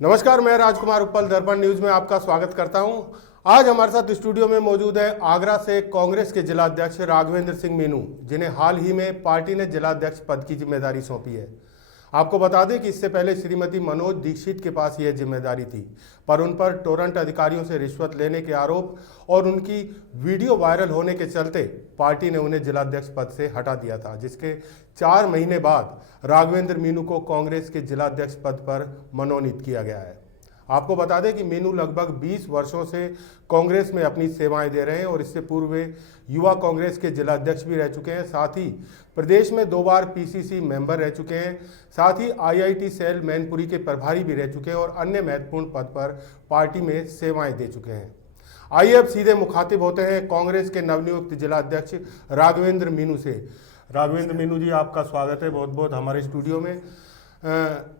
नमस्कार, मैं राजकुमार उप्पल दर्पण न्यूज में आपका स्वागत करता हूं। आज हमारे साथ स्टूडियो में मौजूद है आगरा से कांग्रेस के जिलाध्यक्ष राघवेंद्र सिंह मीनू, जिन्हें हाल ही में पार्टी ने जिलाध्यक्ष पद की जिम्मेदारी सौंपी है। आपको बता दें कि इससे पहले श्रीमती मनोज दीक्षित के पास यह जिम्मेदारी थी, पर उन पर टोरंट अधिकारियों से रिश्वत लेने के आरोप और उनकी वीडियो वायरल होने के चलते पार्टी ने उन्हें जिलाध्यक्ष पद से हटा दिया था, जिसके 4 महीने बाद राघवेंद्र मीनू को कांग्रेस के जिलाध्यक्ष पद पर मनोनीत किया गया है। आपको बता दें कि मीनू लगभग 20 वर्षों से कांग्रेस में अपनी सेवाएं दे रहे हैं और इससे पूर्व वे युवा कांग्रेस के जिलाध्यक्ष भी रह चुके हैं। साथ ही प्रदेश में 2 बार पीसीसी मेंबर रह चुके हैं। साथ ही आईआईटी सेल मैनपुरी के प्रभारी भी रह चुके हैं और अन्य महत्वपूर्ण पद पर पार्टी में सेवाएं दे चुके हैं। आइए अब सीधे मुखातिब होते हैं कांग्रेस के नवनियुक्त जिलाध्यक्ष राघवेंद्र मीनू से। राघवेंद्र मीनू जी, आपका स्वागत है बहुत बहुत हमारे स्टूडियो में।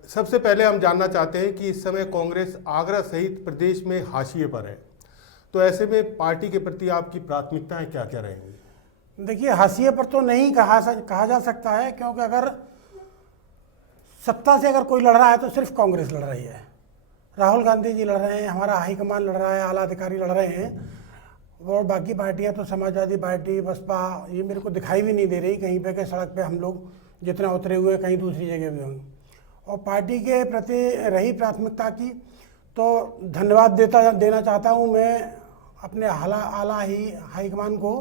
सबसे पहले हम जानना चाहते हैं कि इस समय कांग्रेस आगरा सहित प्रदेश में हाशिए पर है, तो ऐसे में पार्टी के प्रति आपकी प्राथमिकताएं क्या क्या रहेंगी? देखिए, हाशिए पर तो नहीं कहा जा सकता है, क्योंकि अगर सत्ता से अगर कोई लड़ रहा है तो सिर्फ कांग्रेस लड़ रही है। राहुल गांधी जी लड़ रहे हैं, हमारा हाईकमान लड़ रहा है, आला अधिकारी लड़ रहे हैं, और बाकी पार्टियां तो समाजवादी पार्टी, बसपा, ये मेरे को दिखाई भी नहीं दे रही कहीं पे कि सड़क पे हम लोग जितना उतरे हुए कहीं दूसरी जगह भी होंगे। और पार्टी के प्रति रही प्राथमिकता की तो धन्यवाद देना चाहता हूँ मैं अपने आला हाईकमान को,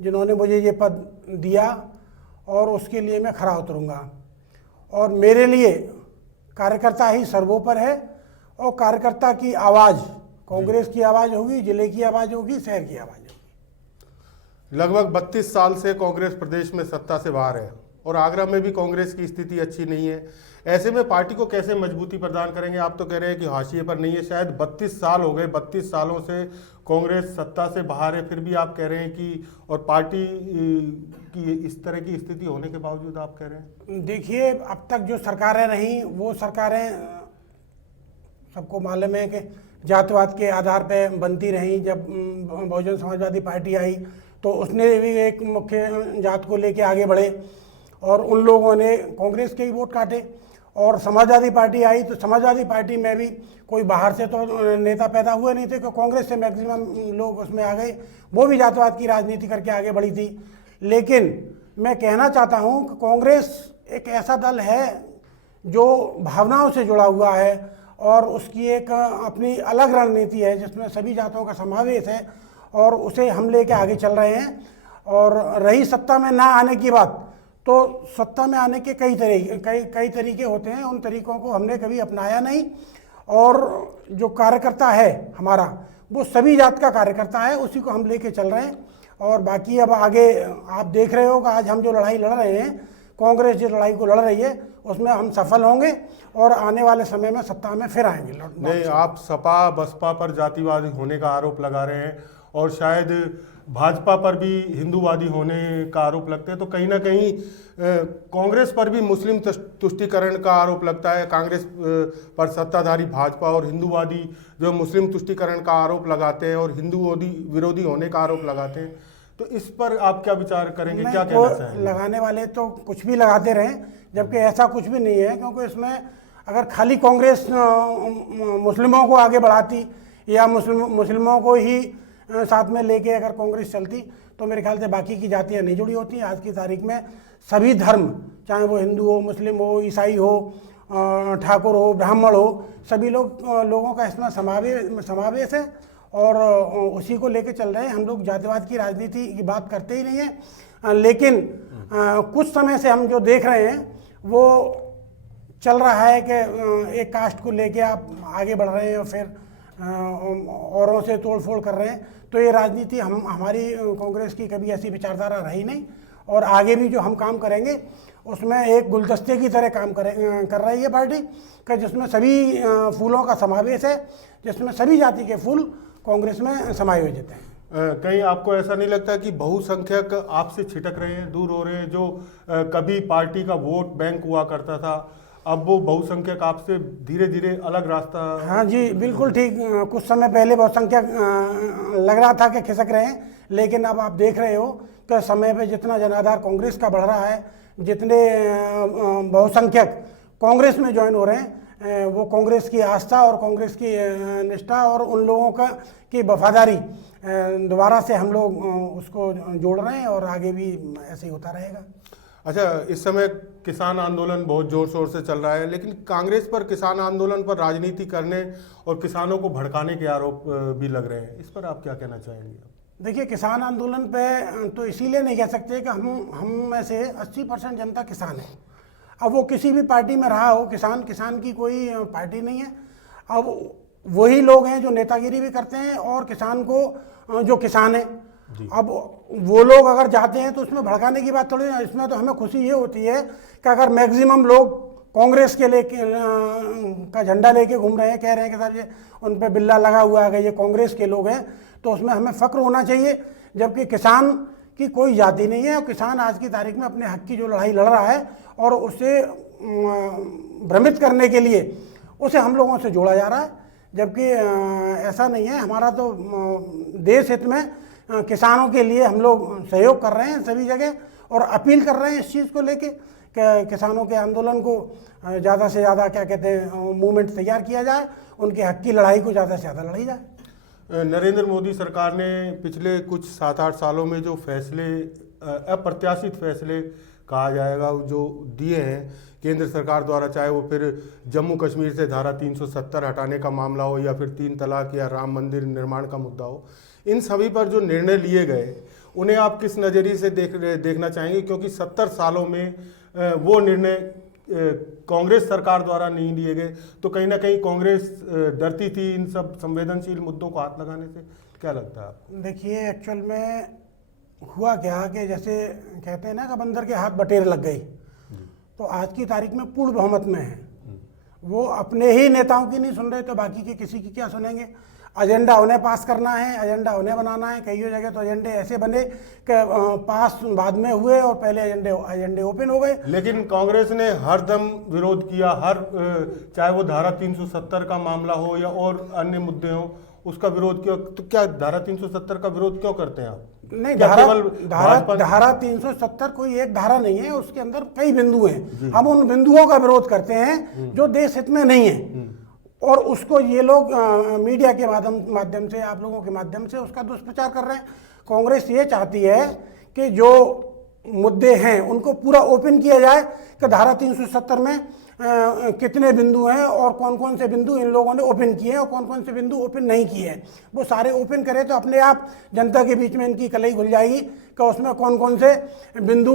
जिन्होंने मुझे ये पद दिया, और उसके लिए मैं खरा उतरूँगा। और मेरे लिए कार्यकर्ता ही सर्वोपर है, और कार्यकर्ता की आवाज़ कांग्रेस की आवाज़ होगी, जिले की आवाज़ होगी, शहर की आवाज़ होगी। लगभग 32 साल से कांग्रेस प्रदेश में सत्ता से बाहर है और आगरा में भी कांग्रेस की स्थिति अच्छी नहीं है। ऐसे में पार्टी को कैसे मजबूती प्रदान करेंगे? आप तो कह रहे हैं कि हाशिए पर नहीं है, शायद 32 साल हो गए, 32 सालों से कांग्रेस सत्ता से बाहर है, फिर भी आप कह रहे हैं कि, और पार्टी की इस तरह की स्थिति होने के बावजूद आप कह रहे हैं। देखिए, अब तक जो सरकारें रहीं वो सरकारें सबको मालूम है कि जातिवाद के आधार पर बनती रहीं। जब बहुजन समाजवादी पार्टी आई तो उसने भी एक मुख्य जात को लेके आगे बढ़े और उन लोगों ने कांग्रेस के ही वोट काटे। और समाजवादी पार्टी आई तो समाजवादी पार्टी में भी कोई बाहर से तो नेता पैदा हुए नहीं थे, कि कांग्रेस से मैक्सिमम लोग उसमें आ गए, वो भी जातिवाद की राजनीति करके आगे बढ़ी थी। लेकिन मैं कहना चाहता हूँ कि कांग्रेस एक ऐसा दल है जो भावनाओं से जुड़ा हुआ है और उसकी एक अपनी अलग रणनीति है जिसमें सभी जातों का समावेश है, और उसे हम लेके आगे चल रहे हैं। और रही सत्ता में ना आने की बात, तो सत्ता में आने के कई तरीके होते हैं, उन तरीकों को हमने कभी अपनाया नहीं। और जो कार्यकर्ता है हमारा, वो सभी जात का कार्यकर्ता है, उसी को हम लेके चल रहे हैं। और बाकी अब आगे आप देख रहे हो कि आज हम जो लड़ाई लड़ रहे हैं, कांग्रेस जिस लड़ाई को लड़ रही है उसमें हम सफल होंगे और आने वाले समय में सत्ता में फिर आएंगे। नहीं, आप सपा बसपा पर जातिवादी होने का आरोप लगा रहे हैं और शायद भाजपा पर भी हिंदूवादी होने का आरोप लगता है, तो कहीं ना कहीं कांग्रेस पर भी मुस्लिम तुष्टीकरण का आरोप लगता है। कांग्रेस पर सत्ताधारी भाजपा और हिंदूवादी जो मुस्लिम तुष्टीकरण का आरोप लगाते हैं और हिंदू विरोधी होने का आरोप लगाते हैं, तो इस पर आप क्या विचार करेंगे, क्या कहना चाहेंगे? लगाने वाले तो कुछ भी लगाते रहें, जबकि ऐसा कुछ भी नहीं है, क्योंकि इसमें अगर खाली कांग्रेस मुस्लिमों को आगे बढ़ाती या मुस्लिमों को ही साथ में लेके अगर कांग्रेस चलती तो मेरे ख्याल से बाकी की जातियां नहीं जुड़ी होती। आज की तारीख में सभी धर्म, चाहे वो हिंदू हो, मुस्लिम हो, ईसाई हो, ठाकुर हो, ब्राह्मण हो, सभी लोगों का इसमें समावेश है और उसी को लेके चल रहे हैं। हम लोग जातिवाद की राजनीति की बात करते ही नहीं है, लेकिन कुछ समय से हम जो देख रहे हैं वो चल रहा है कि एक कास्ट को लेके आप आगे बढ़ रहे हैं और फिर औरों से तोड़ फोड़ कर रहे हैं। तो ये राजनीति हमारी कांग्रेस की कभी ऐसी विचारधारा रही नहीं, और आगे भी जो हम काम करेंगे उसमें एक गुलदस्ते की तरह काम कर रही है पार्टी का, जिसमें सभी फूलों का समावेश है, जिसमें सभी जाति के फूल कांग्रेस में समायोजित हैं। कहीं आपको ऐसा नहीं लगता कि बहुसंख्यक आपसे छिटक रहे हैं, दूर हो रहे हैं? जो कभी पार्टी का वोट बैंक हुआ करता था, अब वो बहुसंख्यक आपसे धीरे धीरे अलग रास्ता। हाँ जी, बिल्कुल ठीक। कुछ समय पहले बहुसंख्यक लग रहा था कि खिसक रहे हैं, लेकिन अब आप देख रहे हो कि समय पे जितना जनाधार कांग्रेस का बढ़ रहा है, जितने बहुसंख्यक कांग्रेस में ज्वाइन हो रहे हैं, वो कांग्रेस की आस्था और कांग्रेस की निष्ठा और उन लोगों का की वफादारी दोबारा से हम लोग उसको जोड़ रहे हैं और आगे भी ऐसे ही होता रहेगा। अच्छा, इस समय किसान आंदोलन बहुत जोर शोर से चल रहा है, लेकिन कांग्रेस पर किसान आंदोलन पर राजनीति करने और किसानों को भड़काने के आरोप भी लग रहे हैं। इस पर आप क्या कहना चाहेंगे? देखिए, किसान आंदोलन पे तो इसीलिए नहीं कह सकते कि हम में से 80% जनता किसान है। अब वो किसी भी पार्टी में रहा हो, किसान की कोई पार्टी नहीं है। अब वही लोग हैं जो नेतागिरी भी करते हैं और किसान को जो किसान है, अब वो लोग अगर जाते हैं तो उसमें भड़काने की बात थोड़ी है। इसमें तो हमें खुशी ये होती है कि अगर मैक्सिमम लोग कांग्रेस के लेके का झंडा लेके घूम रहे हैं, कह रहे हैं कि साहब ये उन पे बिल्ला लगा हुआ है, ये कांग्रेस के लोग हैं, तो उसमें हमें फक्र होना चाहिए। जबकि किसान की कोई जाति नहीं है और किसान आज की तारीख में अपने हक की जो लड़ाई लड़ रहा है और उसे भ्रमित करने के लिए उसे हम लोगों से जोड़ा जा रहा है। जबकि ऐसा नहीं है। हमारा तो देश हित में किसानों के लिए हम लोग सहयोग कर रहे हैं सभी जगह और अपील कर रहे हैं इस चीज़ को लेके कि किसानों के आंदोलन को ज़्यादा से ज़्यादा क्या कहते हैं मूवमेंट तैयार किया जाए, उनके हक की लड़ाई को ज़्यादा से ज़्यादा लड़ी जाए। नरेंद्र मोदी सरकार ने पिछले कुछ 7-8 सालों में जो फैसले, अप्रत्याशित फैसले कहा जाएगा, जो दिए हैं केंद्र सरकार द्वारा, चाहे वो फिर जम्मू कश्मीर से धारा 370 हटाने का मामला हो या फिर 3 तलाक या राम मंदिर निर्माण का मुद्दा हो, इन सभी पर जो निर्णय लिए गए उन्हें आप किस नज़रिए से देखना चाहेंगे? क्योंकि 70 सालों में वो निर्णय कांग्रेस सरकार द्वारा नहीं लिए गए, तो कहीं ना कहीं कांग्रेस डरती थी इन सब संवेदनशील मुद्दों को हाथ लगाने से। क्या लगता है आपको? देखिए, एक्चुअल में हुआ क्या कि जैसे कहते हैं ना कि बंदर के हाथ बटेर लग गई, तो आज की तारीख में पूर्ण बहुमत में है। वो अपने ही नेताओं की नहीं सुन रहे तो बाकी के किसी की क्या सुनेंगे? एजेंडा उन्हें पास करना है, एजेंडा उन्हें बनाना है। कई जगह तो एजेंडे ऐसे बने कि पास बाद में हुए और पहले एजेंडे ओपन हो गए। लेकिन कांग्रेस ने हर दम विरोध किया, चाहे वो धारा 370 का मामला हो या और अन्य मुद्दे हो, उसका विरोध किया। तो क्या धारा 370 का विरोध क्यों करते हैं आप? नहीं, धारा 370 कोई एक धारा नहीं है, उसके अंदर कई बिंदु हैं। हम उन बिंदुओं का विरोध करते हैं जो देश हित में नहीं है और उसको ये लोग मीडिया के माध्यम से, आप लोगों के माध्यम से उसका दुष्प्रचार कर रहे हैं। कांग्रेस ये चाहती है कि जो मुद्दे हैं उनको पूरा ओपन किया जाए कि धारा 370 में कितने बिंदु हैं और कौन कौन से बिंदु इन लोगों ने ओपन किए हैं और कौन कौन से बिंदु ओपन नहीं किए हैं। वो सारे ओपन करें तो अपने आप जनता के बीच में इनकी कलई खुल जाएगी कि उसमें कौन कौन से बिंदु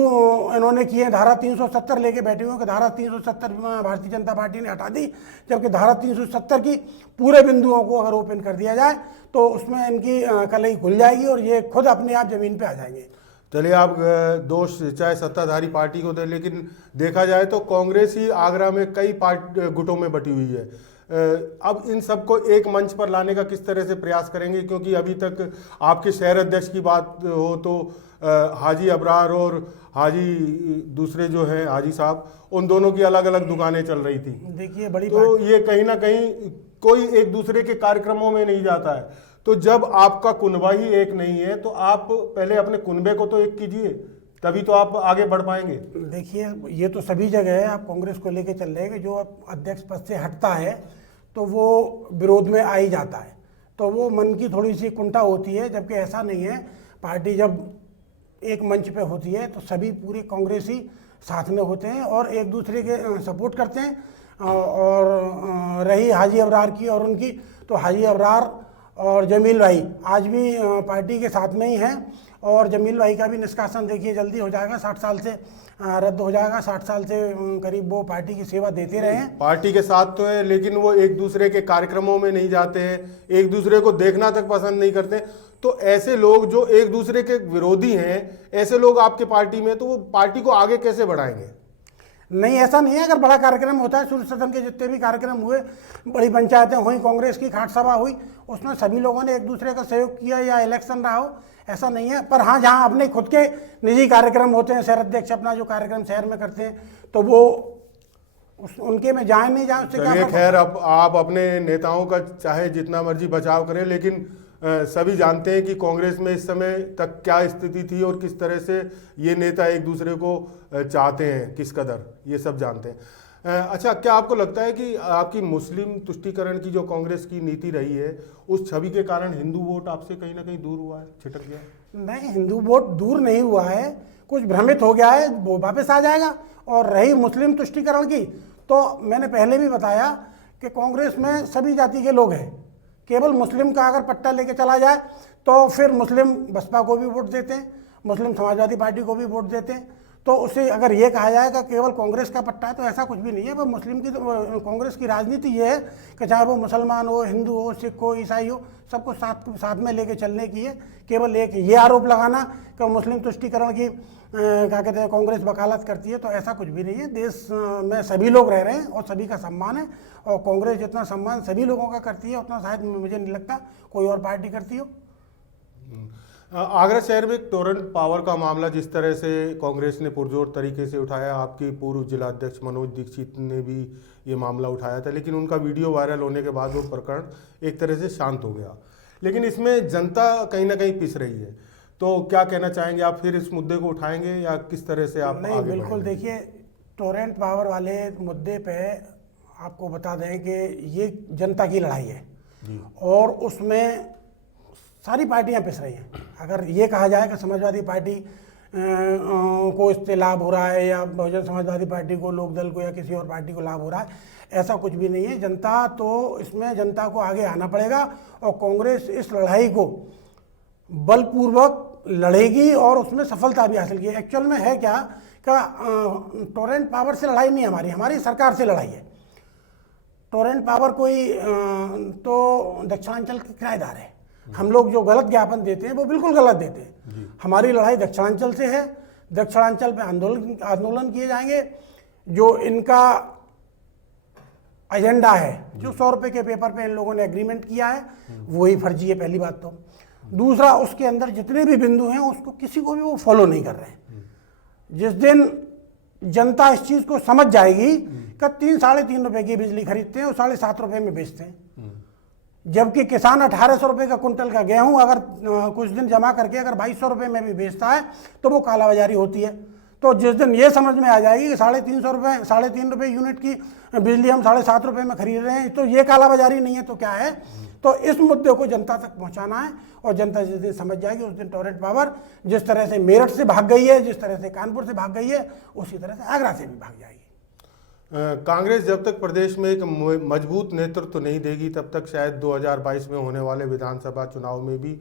इन्होंने किए हैं। धारा 370 लेके बैठे हुए कि धारा 370 भारतीय जनता पार्टी ने हटा दी, जबकि धारा 370 की पूरे बिंदुओं को अगर ओपन कर दिया जाए तो उसमें इनकी कलई खुल जाएगी और ये खुद अपने आप जमीन पर आ जाएंगे। चलिए, आप दोष चाहे सत्ताधारी पार्टी को दें, लेकिन देखा जाए तो कांग्रेस ही आगरा में कई गुटों में बटी हुई है। अब इन सबको एक मंच पर लाने का किस तरह से प्रयास करेंगे? क्योंकि अभी तक आपके शहर अध्यक्ष की बात हो तो हाजी अबरार और हाजी दूसरे जो हैं हाजी साहब, उन दोनों की अलग अलग दुकानें चल रही थी। देखिए, बड़ी तो ये कहीं ना कहीं कोई एक दूसरे के कार्यक्रमों में नहीं जाता है। तो जब आपका कुनबा ही एक नहीं है तो आप पहले अपने कुनबे को तो एक कीजिए, तभी तो आप आगे बढ़ पाएंगे। देखिए, ये तो सभी जगह है। आप कांग्रेस को लेके चल रहे हैं कि जो अध्यक्ष पद से हटता है तो वो विरोध में आ ही जाता है, तो वो मन की थोड़ी सी कुंठा होती है। जबकि ऐसा नहीं है। पार्टी जब एक मंच पे होती है तो सभी पूरे कांग्रेसी साथ में होते हैं और एक दूसरे के सपोर्ट करते हैं। और रही हाजी अबरार की और उनकी, तो हाजी अबरार और जमील भाई आज भी पार्टी के साथ में ही हैं और जमील भाई का भी निष्कासन देखिए जल्दी हो जाएगा, 60 साल से रद्द हो जाएगा। 60 साल से करीब वो पार्टी की सेवा देते रहे हैं। पार्टी के साथ तो है, लेकिन वो एक दूसरे के कार्यक्रमों में नहीं जाते हैं, एक दूसरे को देखना तक पसंद नहीं करते। तो ऐसे लोग जो एक दूसरे के विरोधी हैं, ऐसे लोग आपके पार्टी में, तो वो पार्टी को आगे कैसे बढ़ाएंगे? नहीं, ऐसा नहीं है। अगर बड़ा कार्यक्रम होता है, सूर्य सदन के जितने भी कार्यक्रम हुए, बड़ी पंचायतें हुई, कांग्रेस की खाट सभा हुई, उसमें सभी लोगों ने एक दूसरे का सहयोग किया या इलेक्शन रहा हो, ऐसा नहीं है। पर हाँ, जहाँ अपने खुद के निजी कार्यक्रम होते हैं, शहर अध्यक्ष अपना जो कार्यक्रम शहर में करते हैं, तो वो उनके में जाए नहीं जाए, उससे क्या। खैर, अब आप अपने नेताओं का चाहे जितना मर्जी बचाव करें, लेकिन सभी जानते हैं कि कांग्रेस में इस समय तक क्या स्थिति थी और किस तरह से ये नेता एक दूसरे को चाहते हैं, किस कदर, ये सब जानते हैं। अच्छा, क्या आपको लगता है कि आपकी मुस्लिम तुष्टीकरण की जो कांग्रेस की नीति रही है, उस छवि के कारण हिंदू वोट आपसे कहीं ना कहीं दूर हुआ है, छिटक गया है? नहीं, हिंदू वोट दूर नहीं हुआ है, कुछ भ्रमित हो गया है, वो वापस आ जाएगा। और रही मुस्लिम तुष्टीकरण की, तो मैंने पहले भी बताया कि कांग्रेस में सभी जाति के लोग हैं। केवल मुस्लिम का अगर पट्टा लेके चला जाए तो फिर मुस्लिम बसपा को भी वोट देते हैं, मुस्लिम समाजवादी पार्टी को भी वोट देते हैं। तो उसे अगर ये कहा जाए कि केवल कांग्रेस का पट्टा है, तो ऐसा कुछ भी नहीं है। वो मुस्लिम की कांग्रेस की राजनीति ये है कि चाहे वो मुसलमान हो, हिंदू हो, सिख हो, ईसाई हो, सबको साथ में लेके चलने की है। केवल एक ये आरोप लगाना कि मुस्लिम तुष्टीकरण की क्या कहते हैं कांग्रेस वकालत करती है, तो ऐसा कुछ भी नहीं है। देश में सभी लोग रह रहे हैं और सभी का सम्मान है, और कांग्रेस जितना सम्मान सभी लोगों का करती है उतना शायद मुझे नहीं लगता कोई और पार्टी करती हो। आगरा शहर में टोरेंट पावर का मामला जिस तरह से कांग्रेस ने पुरजोर तरीके से उठाया, आपकी पूर्व जिलाध्यक्ष मनोज दीक्षित ने भी ये मामला उठाया था, लेकिन उनका वीडियो वायरल होने के बाद वो प्रकरण एक तरह से शांत हो गया। लेकिन इसमें जनता कहीं ना कहीं पिस रही है, तो क्या कहना चाहेंगे आप? फिर इस मुद्दे को उठाएंगे या किस तरह से आप? नहीं, बिल्कुल। देखिए, टोरेंट पावर वाले मुद्दे पे आपको बता दें कि ये जनता की लड़ाई है और उसमें सारी पार्टियां पिस रही हैं। अगर ये कहा जाए कि समाजवादी पार्टी को इससे लाभ हो रहा है या बहुजन समाजवादी पार्टी को, लोकदल को या किसी और पार्टी को लाभ हो रहा है, ऐसा कुछ भी नहीं है। जनता तो इसमें जनता को आगे आना पड़ेगा और कांग्रेस इस लड़ाई को बलपूर्वक लड़ेगी और उसमें सफलता भी हासिल की। एक्चुअल में है क्या टोरेंट पावर से लड़ाई नहीं हमारी सरकार से लड़ाई है। टोरेंट पावर कोई तो दक्षिणांचल के किराएदार है। हम लोग जो गलत ज्ञापन देते हैं वो बिल्कुल गलत देते हैं। हमारी लड़ाई दक्षिणांचल से है। दक्षिणांचल पे आंदोलन किए जाएंगे। जो इनका एजेंडा है, जो 100 रुपये के पेपर पे इन लोगों ने एग्रीमेंट किया है, वही फर्जी है, पहली बात तो। दूसरा, उसके अंदर जितने भी बिंदु हैं उसको किसी को भी वो फॉलो नहीं कर रहे हैं। जिस दिन जनता इस चीज़ को समझ जाएगी कि 3-3.5 रुपये की बिजली खरीदते हैं और 7.5 रुपये में बेचते हैं, जबकि किसान 1800 रुपये का कुंटल का गेहूं अगर कुछ दिन जमा करके अगर 2200 रुपये में भी बेचता है तो वो कालाबाजारी होती है। तो जिस दिन ये समझ में आ जाएगी कि 3.5 रुपये यूनिट की बिजली हम 7.5 रुपये में खरीद रहे हैं, तो ये कालाबाजारी नहीं है तो क्या है। तो इस मुद्दे को जनता तक पहुंचाना है और जनता जिस दिन समझ जाएगी उस दिन टोरेंट पावर जिस तरह से मेरठ से भाग गई है, जिस तरह से कानपुर से भाग गई है, उसी तरह से आगरा से भी भाग जाएगी। कांग्रेस जब तक प्रदेश में एक मजबूत नेतृत्व नहीं देगी तब तक शायद 2022 में होने वाले विधानसभा चुनाव में भी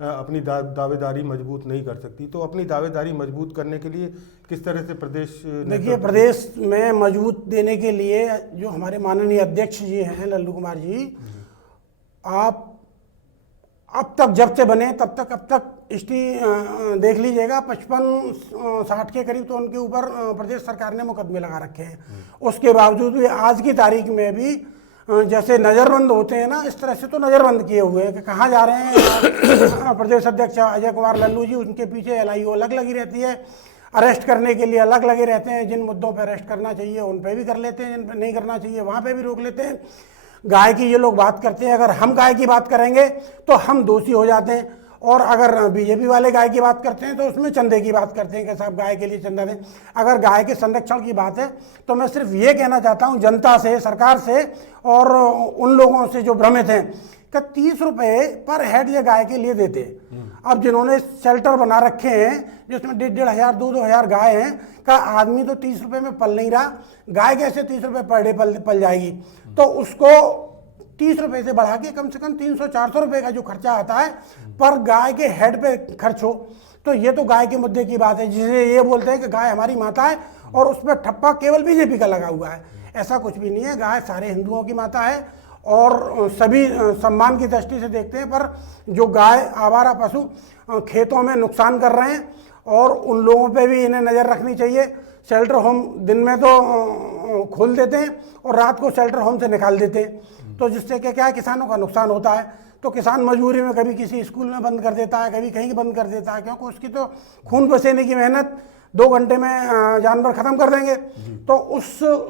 अपनी दावेदारी मजबूत नहीं कर सकती। तो अपनी दावेदारी मजबूत करने के लिए किस तरह से प्रदेश? देखिए, प्रदेश में मजबूत देने के लिए जो हमारे माननीय अध्यक्ष जी हैं लल्लू कुमार जी, आप अब तक जब से बने तब तक अब तक हिस्ट्री देख लीजिएगा, 55-60 के करीब तो उनके ऊपर प्रदेश सरकार ने मुकदमे लगा रखे हैं। उसके बावजूद भी आज की तारीख में भी जैसे नज़रबंद होते हैं ना, इस तरह से तो नज़रबंद किए हुए हैं कि कहाँ जा रहे हैं। प्रदेश अध्यक्ष अजय कुमार लल्लू जी, उनके पीछे LIO अलग लगी रहती है, अरेस्ट करने के लिए अलग लगे रहते हैं। जिन मुद्दों पर अरेस्ट करना चाहिए उन पर भी कर लेते हैं, जिन पर नहीं करना चाहिए वहाँ पर भी रोक लेते हैं। गाय की ये लोग बात करते हैं, अगर हम गाय की बात करेंगे तो हम दोषी हो जाते हैं, और अगर बीजेपी वाले गाय की बात करते हैं तो उसमें चंदे की बात करते हैं कि साहब गाय के लिए चंदा दें। अगर गाय के संरक्षण की बात है तो मैं सिर्फ ये कहना चाहता हूँ जनता से, सरकार से और उन लोगों से जो भ्रमित हैं कि 30 रुपये पर हेड ये गाय के लिए देते। अब जिन्होंने शेल्टर बना रखे हैं जिसमें 1,500 2,000 गाय हैं, का आदमी तो 30 रुपये में पल नहीं रहा, गाय कैसे 30 रुपये पर डे पल जाएगी। तो उसको 30 रुपये से बढ़ा के कम से कम 300-400 रुपये का जो खर्चा आता है पर गाय के हेड पे खर्च हो, तो ये तो गाय के मुद्दे की बात है, जिसे ये बोलते हैं कि गाय हमारी माता है और उस पर ठप्पा केवल बीजेपी का लगा हुआ है। ऐसा कुछ भी नहीं है, गाय सारे हिंदुओं की माता है और सभी सम्मान की दृष्टि से देखते हैं। पर जो गाय आवारा पशु खेतों में नुकसान कर रहे हैं और उन लोगों पे भी इन्हें नज़र रखनी चाहिए। शेल्टर होम दिन में तो खोल देते हैं और रात को शेल्टर होम से निकाल देते हैं, तो जिससे क्या है किसानों का नुकसान होता है। तो किसान मजबूरी में कभी किसी स्कूल में बंद कर देता है, कभी कहीं बंद कर देता है, क्योंकि उसकी तो खून पसीने की मेहनत 2 घंटे में जानवर ख़त्म कर देंगे। तो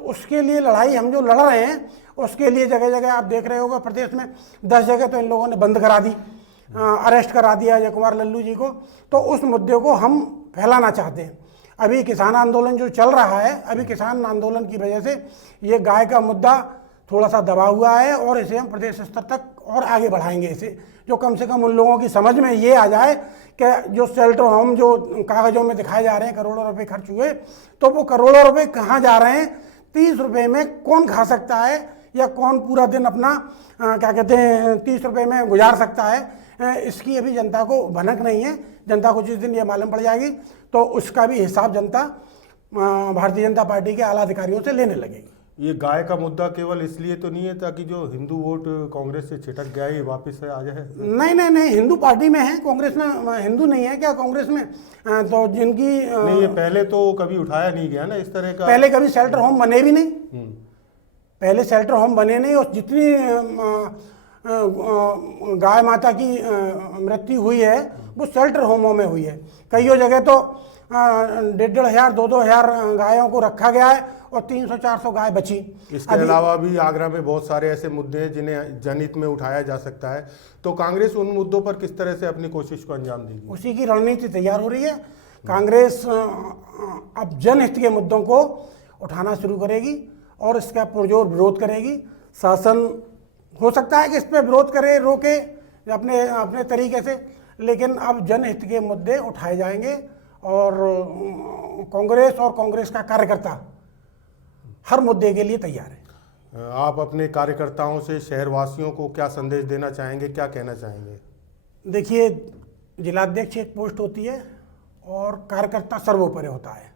उसके लिए लड़ाई हम जो लड़ रहे हैं उसके लिए जगह जगह आप देख रहे होगा प्रदेश में 10 जगह तो इन लोगों ने बंद करा दी, अरेस्ट करा दिया अजय कुमार लल्लू जी को। तो उस मुद्दे को हम फैलाना चाहते हैं। अभी किसान आंदोलन जो चल रहा है, अभी किसान आंदोलन की वजह से ये गाय का मुद्दा थोड़ा सा दबा हुआ है और इसे हम प्रदेश स्तर तक और आगे बढ़ाएंगे इसे, जो कम से कम उन लोगों की समझ में ये आ जाए कि जो शेल्टर होम जो कागज़ों में दिखाए जा रहे हैं करोड़ों रुपए खर्च हुए, तो वो करोड़ों रुपए कहाँ जा रहे हैं, 30 रुपये में कौन खा सकता है या कौन पूरा दिन अपना क्या कहते हैं 30 रुपये में गुजार सकता है, इसकी अभी जनता को भनक नहीं है। जनता को जिस दिन ये मालूम पड़ जाएगी तो उसका भी हिसाब जनता भारतीय जनता पार्टी के आला अधिकारियों से लेने लगेगी। ये गाय का मुद्दा केवल इसलिए तो नहीं है ताकि जो हिंदू वोट कांग्रेस से छिटक गया है ये वापस से आ जाए? नहीं नहीं नहीं, हिंदू पार्टी में है, कांग्रेस में हिंदू नहीं है क्या कांग्रेस में? तो जिनकी नहीं, ये पहले तो कभी उठाया नहीं गया ना इस तरह का। पहले कभी शेल्टर होम बने भी नहीं, पहले शेल्टर होम बने नहीं, और जितनी गाय माता की मृत्यु हुई है वो शेल्टर होमों में हुई है। कईयों जगह तो 1,500 2,000 गायों को रखा गया है और 300-400 गाय बची। इसके अलावा भी आगरा में बहुत सारे ऐसे मुद्दे हैं जिन्हें जनहित में उठाया जा सकता है, तो कांग्रेस उन मुद्दों पर किस तरह से अपनी कोशिश को अंजाम देगी? उसी की रणनीति तैयार हो रही है। कांग्रेस अब जनहित के मुद्दों को उठाना शुरू करेगी और इसका पुरजोर विरोध करेगी। शासन हो सकता है कि इस पर विरोध करे, रोके अपने अपने तरीके से, लेकिन अब जनहित के मुद्दे उठाए जाएंगे और कांग्रेस और कांग्रेस का कार्यकर्ता हर मुद्दे के लिए तैयार है। आप अपने कार्यकर्ताओं से शहरवासियों को क्या संदेश देना चाहेंगे, क्या कहना चाहेंगे? देखिए, जिलाध्यक्ष एक पोस्ट होती है और कार्यकर्ता सर्वोपरि होता है।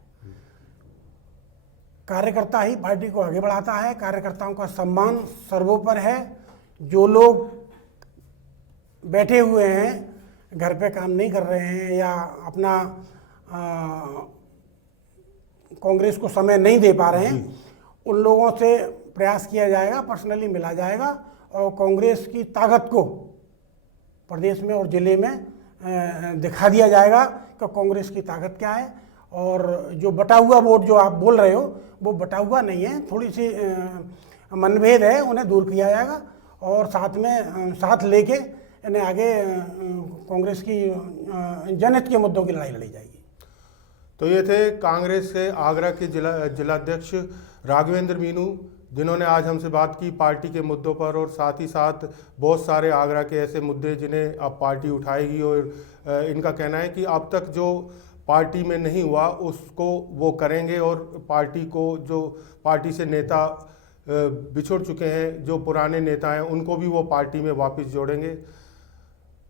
कार्यकर्ता ही पार्टी को आगे बढ़ाता है, कार्यकर्ताओं का सम्मान सर्वोपरि है। जो लोग बैठे हुए हैं, घर पे काम नहीं कर रहे हैं या अपना कांग्रेस को समय नहीं दे पा रहे हैं, उन लोगों से प्रयास किया जाएगा, पर्सनली मिला जाएगा और कांग्रेस की ताकत को प्रदेश में और ज़िले में दिखा दिया जाएगा कि कांग्रेस की ताकत क्या है। और जो बटा हुआ वोट जो आप बोल रहे हो वो बटा हुआ नहीं है, थोड़ी सी मनभेद है, उन्हें दूर किया जाएगा और साथ लेके इन्हें आगे कांग्रेस की जनहित के मुद्दों की लड़ाई लड़ी जाएगी। तो ये थे कांग्रेस के आगरा के जिलाध्यक्ष राघवेंद्र मीनू, जिन्होंने आज हमसे बात की पार्टी के मुद्दों पर और साथ ही साथ बहुत सारे आगरा के ऐसे मुद्दे जिन्हें अब पार्टी उठाएगी। और इनका कहना है कि अब तक जो पार्टी में नहीं हुआ उसको वो करेंगे और पार्टी को, जो पार्टी से नेता बिछुड़ चुके हैं, जो पुराने नेता हैं, उनको भी वो पार्टी में वापस जोड़ेंगे।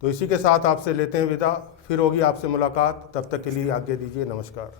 तो इसी के साथ आपसे लेते हैं विदा, फिर होगी आपसे मुलाकात, तब तक के लिए आज्ञा दीजिए, नमस्कार।